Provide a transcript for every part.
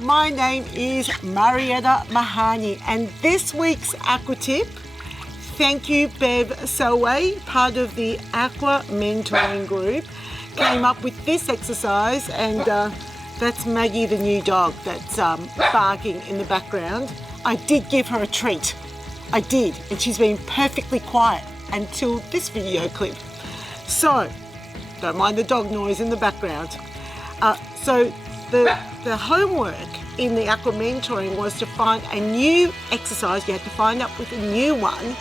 my name is Marietta Mehanni, and this week's Aqua Tip, thank you Bev Selway, part of the Aqua Mentoring Group, came up with this exercise, and that's Maggie the new dog that's barking in the background. I did give her a treat, I did, and she's been perfectly quiet until this video clip. So, don't mind the dog noise in the background. So the homework in the Aqua Mentoring was to find a new exercise. You had to find up with a new one,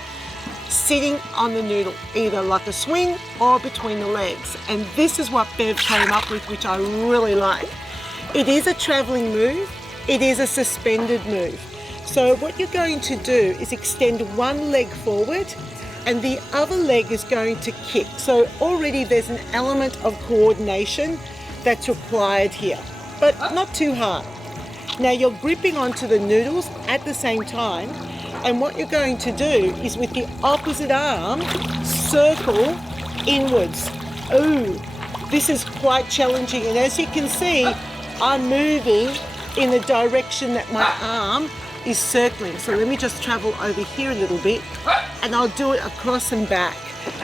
sitting on the noodle, either like a swing or between the legs. And this is what Bev came up with, which I really like. It is a traveling move. It is a suspended move. So what you're going to do is extend one leg forward and the other leg is going to kick. So already there's an element of coordination that's required here, but not too hard. Now you're gripping onto the noodles at the same time, and what you're going to do is with the opposite arm, circle inwards. Ooh, this is quite challenging, and as you can see, I'm moving in the direction that my arm is circling. So let me just travel over here a little bit, and I'll do it across and back.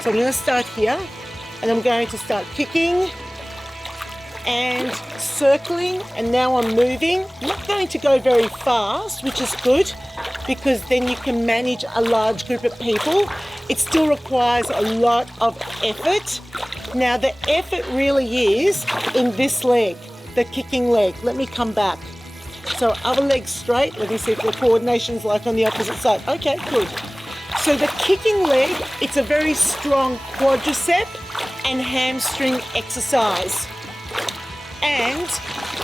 So I'm going to start here, and I'm going to start kicking and circling, and now I'm moving. I'm not going to go very fast, which is good, because then you can manage a large group of people. It still requires a lot of effort. Now the effort really is in this leg, the kicking leg. Let me come back. So other leg straight. Let me see if the coordination's like on the opposite side. Okay, good. So the kicking leg, it's a very strong quadricep and hamstring exercise. And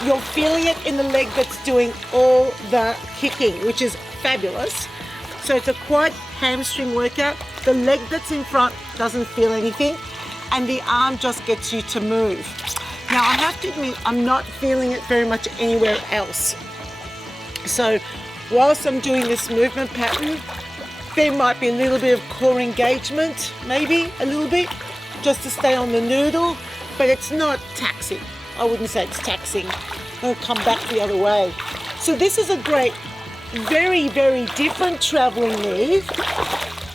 you're feeling it in the leg that's doing all the kicking, which is fabulous. So it's a quad hamstring workout. The leg that's in front doesn't feel anything, and the arm just gets you to move. Now I have to admit, I'm not feeling it very much anywhere else. So whilst I'm doing this movement pattern, there might be a little bit of core engagement, maybe a little bit, just to stay on the noodle, but it's not taxing. I wouldn't say it's taxing. I'll come back the other way. So this is a great, very, very different traveling move.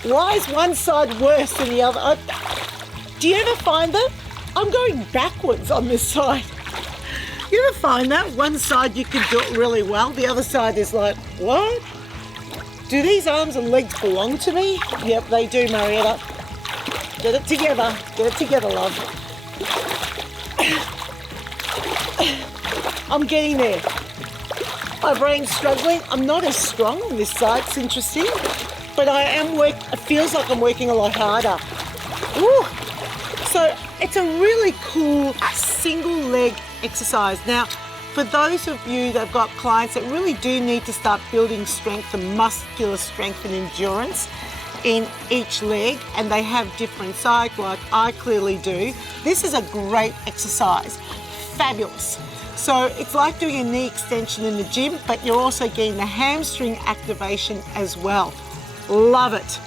Why is one side worse than the other? Do you ever find that? I'm going backwards on this side. You ever find that? One side you can do it really well, the other side is like, what? Do these arms and legs belong to me? Yep, they do, Marietta. Get it together. Get it together, love. I'm getting there. My brain's struggling. I'm not as strong on this side. It's interesting. But it feels like I'm working a lot harder. Ooh. So it's a really cool single leg exercise. Now, for those of you that have got clients that really do need to start building strength and muscular strength and endurance in each leg, and they have different sides like I clearly do, this is a great exercise. Fabulous. So it's like doing a knee extension in the gym, but you're also getting the hamstring activation as well. Love it.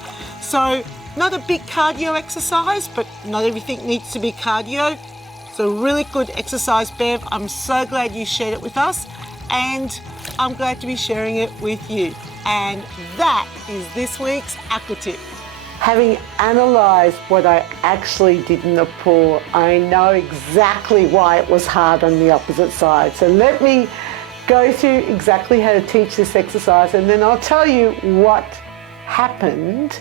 So not a big cardio exercise, but not everything needs to be cardio. So really good exercise, Bev. I'm so glad you shared it with us, and I'm glad to be sharing it with you. And that is this week's Aqua Tip. Having analysed what I actually did in the pool, I know exactly why it was hard on the opposite side. So let me go through exactly how to teach this exercise, and then I'll tell you what happened,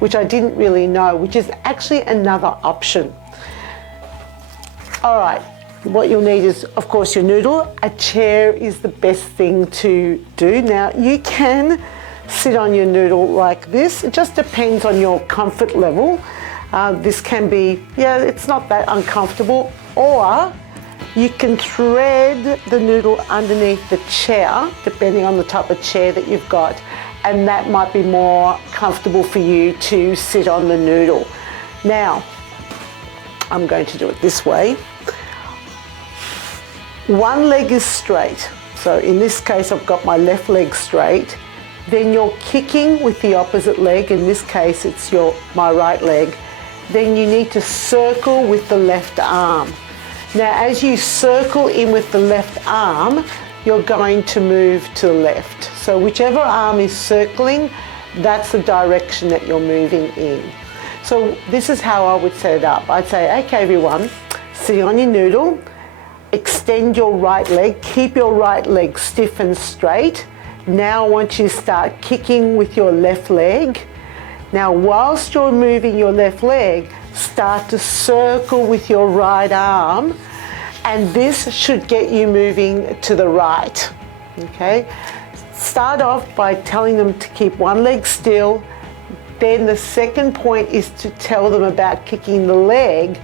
which I didn't really know, which is actually another option. All right, what you'll need is, of course, your noodle. A chair is the best thing to do. Now, you can sit on your noodle like this. It just depends on your comfort level. This can be, it's not that uncomfortable. Or you can thread the noodle underneath the chair, depending on the type of chair that you've got, and that might be more comfortable for you to sit on the noodle. Now, I'm going to do it this way. One leg is straight. So in this case, I've got my left leg straight. Then you're kicking with the opposite leg. In this case, it's my right leg. Then you need to circle with the left arm. Now, as you circle in with the left arm, you're going to move to the left. So whichever arm is circling, that's the direction that you're moving in. So this is how I would set it up. I'd say, okay everyone, sit on your noodle, extend your right leg, keep your right leg stiff and straight. Now I want you to start kicking with your left leg. Now whilst you're moving your left leg, start to circle with your right arm, and this should get you moving to the right, okay? Start off by telling them to keep one leg still. Then the second point is to tell them about kicking the leg.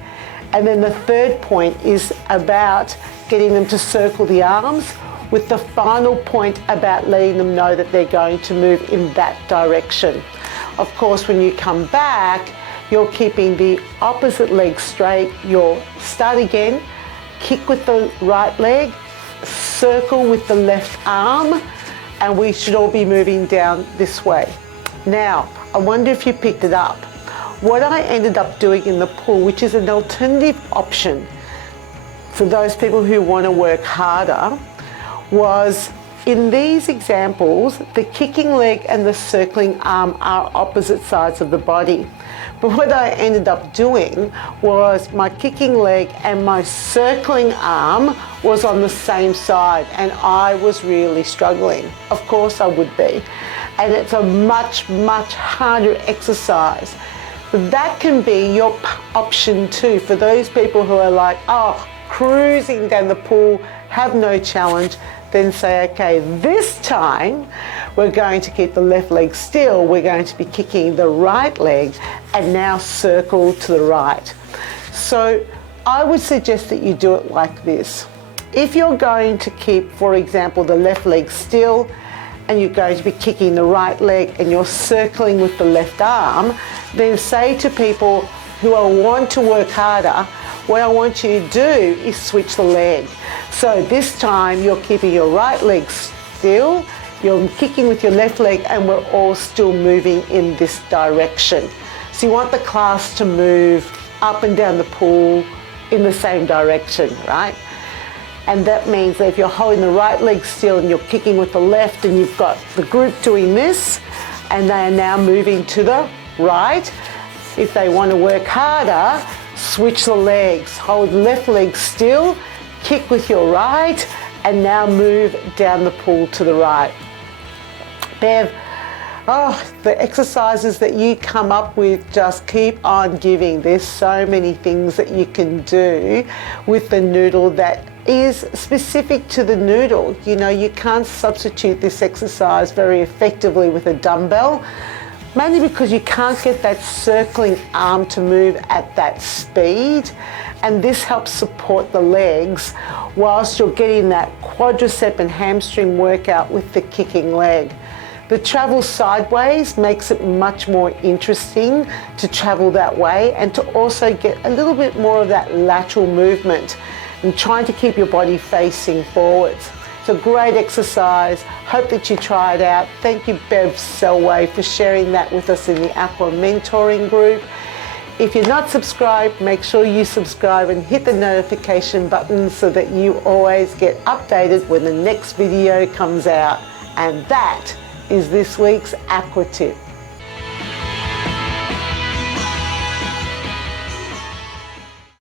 And then the third point is about getting them to circle the arms, with the final point about letting them know that they're going to move in that direction. Of course, when you come back, you're keeping the opposite leg straight. You'll start again, kick with the right leg, circle with the left arm, and we should all be moving down this way. Now, I wonder if you picked it up. What I ended up doing in the pool, which is an alternative option for those people who want to work harder, was in these examples, the kicking leg and the circling arm are opposite sides of the body. But what I ended up doing was my kicking leg and my circling arm was on the same side, and I was really struggling. Of course I would be. And it's a much, much harder exercise. That can be your option too for those people who are like, oh, cruising down the pool, have no challenge. Then say, okay, this time we're going to keep the left leg still. We're going to be kicking the right leg and now circle to the right. So I would suggest that you do it like this. If you're going to keep, for example, the left leg still, and you're going to be kicking the right leg and you're circling with the left arm, then say to people who want to work harder, what I want you to do is switch the leg. So this time you're keeping your right leg still, you're kicking with your left leg, and we're all still moving in this direction. So you want the class to move up and down the pool in the same direction, right? And that means that if you're holding the right leg still and you're kicking with the left, and you've got the group doing this, and they are now moving to the right. If they want to work harder, switch the legs. Hold left leg still, kick with your right, and now move down the pool to the right. Bev, the exercises that you come up with just keep on giving. There's so many things that you can do with the noodle that is specific to the noodle. You know, you can't substitute this exercise very effectively with a dumbbell, mainly because you can't get that circling arm to move at that speed, and this helps support the legs whilst you're getting that quadricep and hamstring workout with the kicking leg. The travel sideways makes it much more interesting to travel that way, and to also get a little bit more of that lateral movement and trying to keep your body facing forwards. It's a great exercise. Hope that you try it out. Thank you, Bev Selway, for sharing that with us in the Aqua Mentoring Group. If you're not subscribed, make sure you subscribe and hit the notification button so that you always get updated when the next video comes out. And that is this week's Aqua Tip.